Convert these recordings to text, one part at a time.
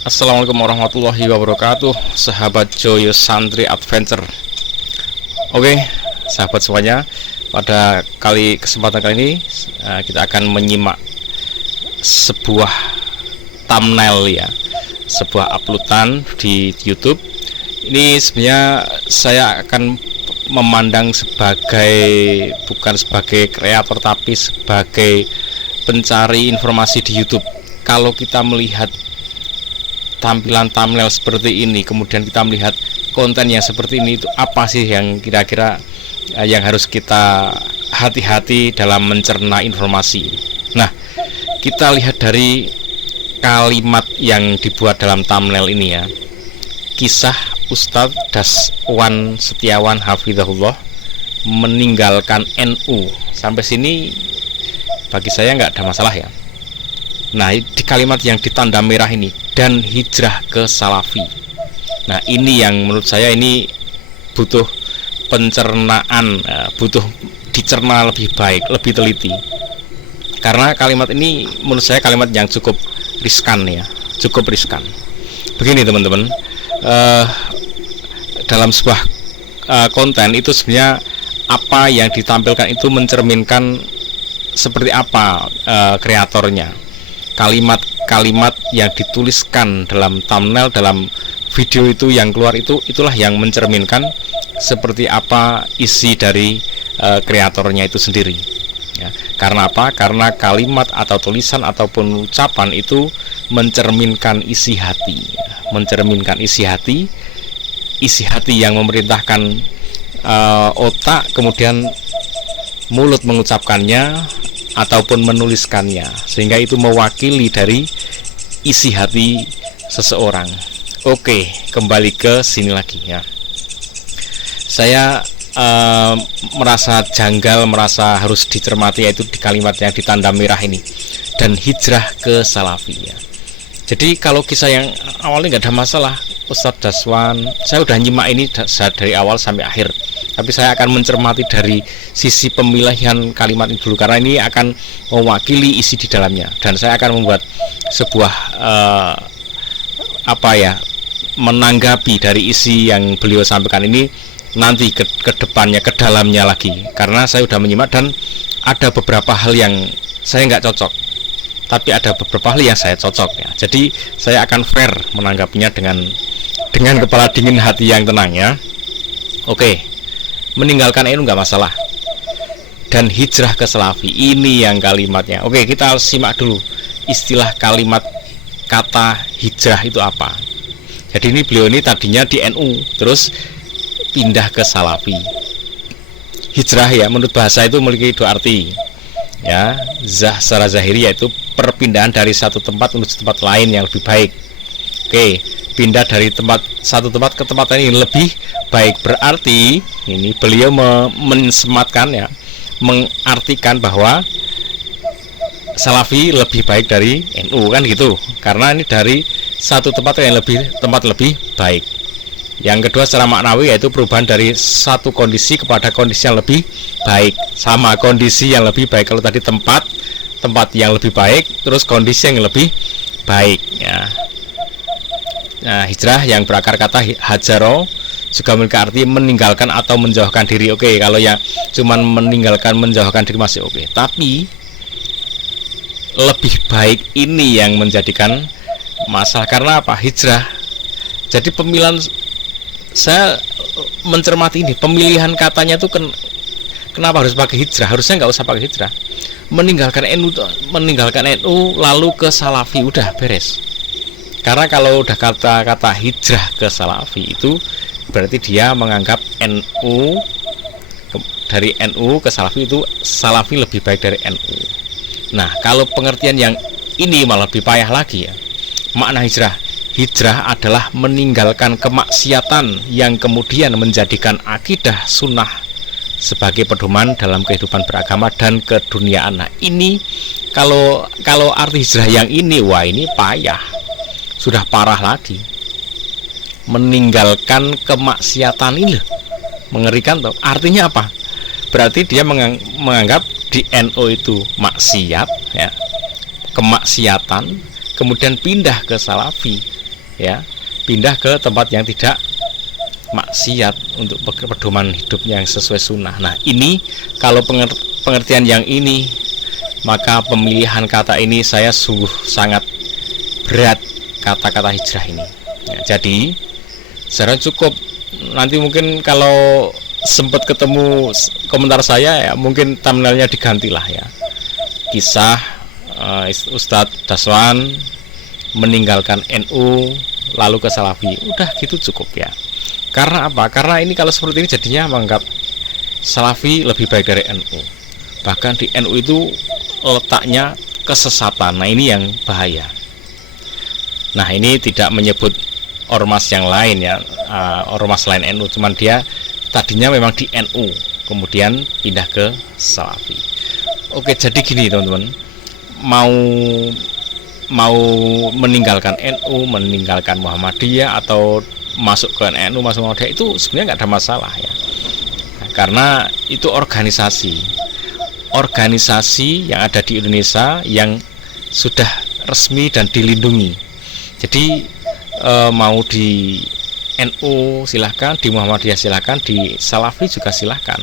Assalamualaikum warahmatullahi wabarakatuh, sahabat Joyo Santri Adventure. Oke, sahabat semuanya, pada kesempatan kali ini kita akan menyimak sebuah thumbnail ya, sebuah uploadan di YouTube. Ini sebenarnya saya akan memandang bukan sebagai kreator, tapi sebagai pencari informasi di YouTube. Kalau kita melihat tampilan thumbnail seperti ini, kemudian kita melihat konten yang seperti ini, itu apa sih yang kira-kira yang harus kita hati-hati dalam mencerna informasi. Nah, kita lihat dari kalimat yang dibuat dalam thumbnail ini ya. Kisah Ustadz Daswan Setiawan Hafizahullah meninggalkan NU. Sampai sini bagi saya nggak ada masalah ya. Nah, di kalimat yang ditanda merah ini, dan hijrah ke Salafi. Nah, ini yang menurut saya ini butuh pencernaan, butuh dicerna lebih baik, lebih teliti. Karena kalimat ini menurut saya kalimat yang cukup riskan ya, cukup riskan. Begini teman-teman, dalam sebuah konten itu sebenarnya apa yang ditampilkan itu mencerminkan seperti apa kreatornya. Kalimat-kalimat yang dituliskan dalam thumbnail, dalam video itu yang keluar itulah yang mencerminkan seperti apa isi dari kreatornya itu sendiri ya. Karena apa? Karena kalimat atau tulisan ataupun ucapan itu mencerminkan isi hati, isi hati yang memerintahkan otak, kemudian mulut mengucapkannya ataupun menuliskannya, sehingga itu mewakili dari isi hati seseorang. Oke, kembali ke sini lagi ya. Saya merasa janggal, merasa harus dicermati, yaitu di kalimat yang ditanda merah ini, dan hijrah ke Salafi ya. Jadi kalau kisah yang awalnya nggak ada masalah, Ustadz Daswan, saya udah nyimak ini dari awal sampai akhir. Tapi saya akan mencermati dari sisi pemilihan kalimat ini dulu, karena ini akan mewakili isi di dalamnya, dan saya akan membuat sebuah menanggapi dari isi yang beliau sampaikan ini nanti ke depannya, ke dalamnya lagi, karena saya sudah menyimak dan ada beberapa hal yang saya nggak cocok, tapi ada beberapa hal yang saya cocok ya. Jadi saya akan fair menanggapinya dengan kepala dingin, hati yang tenang ya. Oke, meninggalkan NU nggak masalah, dan hijrah ke Salafi, ini yang kalimatnya. Oke, kita simak dulu istilah kalimat kata hijrah itu apa. Jadi ini beliau ini tadinya di NU, terus pindah ke Salafi. Hijrah ya, menurut bahasa itu memiliki dua arti ya. Secara zahiri yaitu perpindahan dari satu tempat menuju tempat lain yang lebih baik. Oke, pindah dari satu tempat ke tempat lain yang lebih baik, berarti ini beliau mensematkan ya, mengartikan bahwa Salafi lebih baik dari NU kan gitu, karena ini dari satu tempat lebih baik. Yang kedua secara maknawi yaitu perubahan dari satu kondisi kepada kondisi yang lebih baik, sama kondisi yang lebih baik. Kalau tadi tempat yang lebih baik, terus kondisi yang lebih baik ya. Nah, hijrah yang berakar kata hajaro juga memiliki arti meninggalkan atau menjauhkan diri. Oke, kalau yang cuman meninggalkan, menjauhkan diri masih oke. Tapi lebih baik ini yang menjadikan masalah. Karena apa? Hijrah. Jadi pemilihan, saya mencermati ini, pemilihan katanya tuh kenapa harus pakai hijrah? Harusnya nggak usah pakai hijrah. Meninggalkan NU lalu ke Salafi, udah beres. Karena kalau udah kata hijrah ke Salafi itu berarti dia menganggap dari NU ke Salafi itu Salafi lebih baik dari NU. Nah, kalau pengertian yang ini malah lebih payah lagi ya. Makna hijrah adalah meninggalkan kemaksiatan yang kemudian menjadikan akidah sunnah sebagai pedoman dalam kehidupan beragama dan keduniaan. Nah, ini kalau arti hijrah yang ini, wah ini payah, sudah parah lagi. Meninggalkan kemaksiatan ini mengerikan toh. Artinya apa? Berarti dia menganggap di NU itu maksiat ya, kemaksiatan, kemudian pindah ke Salafi. ya, pindah ke tempat yang tidak maksiat untuk pedoman hidup yang sesuai sunnah. Nah, ini kalau pengertian yang ini, maka pemilihan kata ini saya sungguh sangat berat, kata-kata hijrah ini ya. Jadi secara cukup, nanti mungkin kalau sempat ketemu komentar saya ya, mungkin thumbnailnya digantilah ya, kisah Ustadz Daswan meninggalkan NU lalu ke Salafi, udah gitu cukup ya. Karena apa? Karena ini kalau seperti ini jadinya menganggap Salafi lebih baik dari NU, bahkan di NU itu letaknya kesesatan. Nah, ini yang bahaya. Nah, ini tidak menyebut ormas yang lain ya, ormas lain NU, cuman dia tadinya memang di NU kemudian pindah ke Salafi. Oke, jadi gini teman-teman, mau meninggalkan NU, meninggalkan Muhammadiyah, atau masuk ke NU, masuk Muhammadiyah, itu sebenarnya nggak ada masalah ya, karena itu organisasi yang ada di Indonesia yang sudah resmi dan dilindungi. Jadi mau di NU silahkan, di Muhammadiyah silahkan, di Salafi juga silahkan.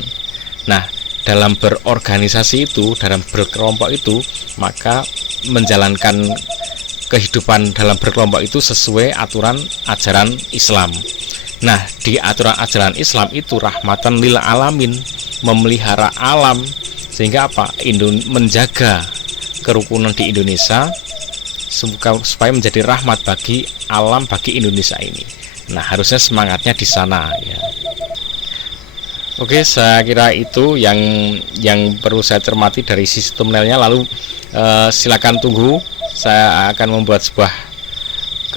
Nah, dalam berorganisasi itu, dalam berkelompok itu, maka menjalankan kehidupan dalam berkelompok itu sesuai aturan ajaran Islam. Nah, di aturan ajaran Islam itu rahmatan lil alamin, memelihara alam, sehingga apa? Menjaga kerukunan di Indonesia supaya menjadi rahmat bagi alam, bagi Indonesia ini. Nah, harusnya semangatnya di sana ya. Oke, saya kira itu yang perlu saya cermati dari sisi thumbnailnya. Lalu silakan tunggu, saya akan membuat sebuah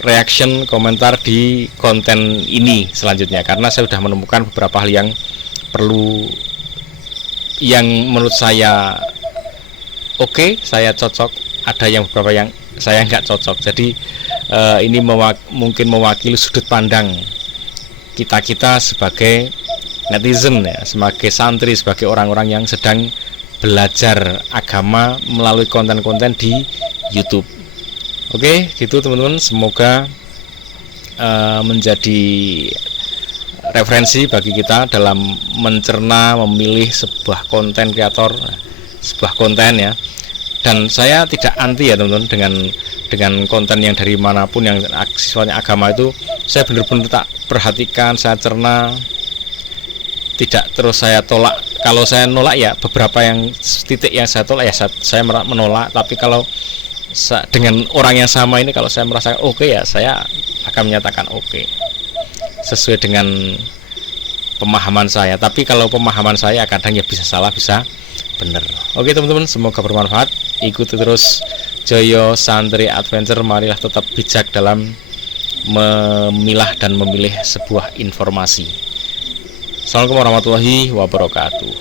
reaction komentar di konten ini selanjutnya, karena saya sudah menemukan beberapa hal yang perlu, yang menurut saya oke, saya cocok, ada yang beberapa yang saya nggak cocok. Jadi ini mungkin mewakili sudut pandang kita sebagai netizen ya, sebagai santri, sebagai orang-orang yang sedang belajar agama melalui konten-konten di YouTube. Oke, gitu teman-teman, semoga menjadi referensi bagi kita dalam mencerna, memilih sebuah konten kreator, sebuah konten ya. Dan saya tidak anti ya teman-teman dengan konten yang dari manapun yang sifatnya agama itu, saya benar-benar tak perhatikan, saya cerna, tidak terus saya tolak. Kalau saya nolak ya beberapa yang titik yang saya tolak ya saya menolak. Tapi kalau dengan orang yang sama ini, kalau saya merasa oke ya saya akan menyatakan oke, sesuai dengan pemahaman saya. Tapi kalau pemahaman saya kadang ya bisa salah, bisa benar. Oke teman-teman, semoga bermanfaat. Ikuti terus Joyo Santri Adventure. Marilah tetap bijak dalam memilah dan memilih sebuah informasi. Assalamualaikum warahmatullahi wabarakatuh.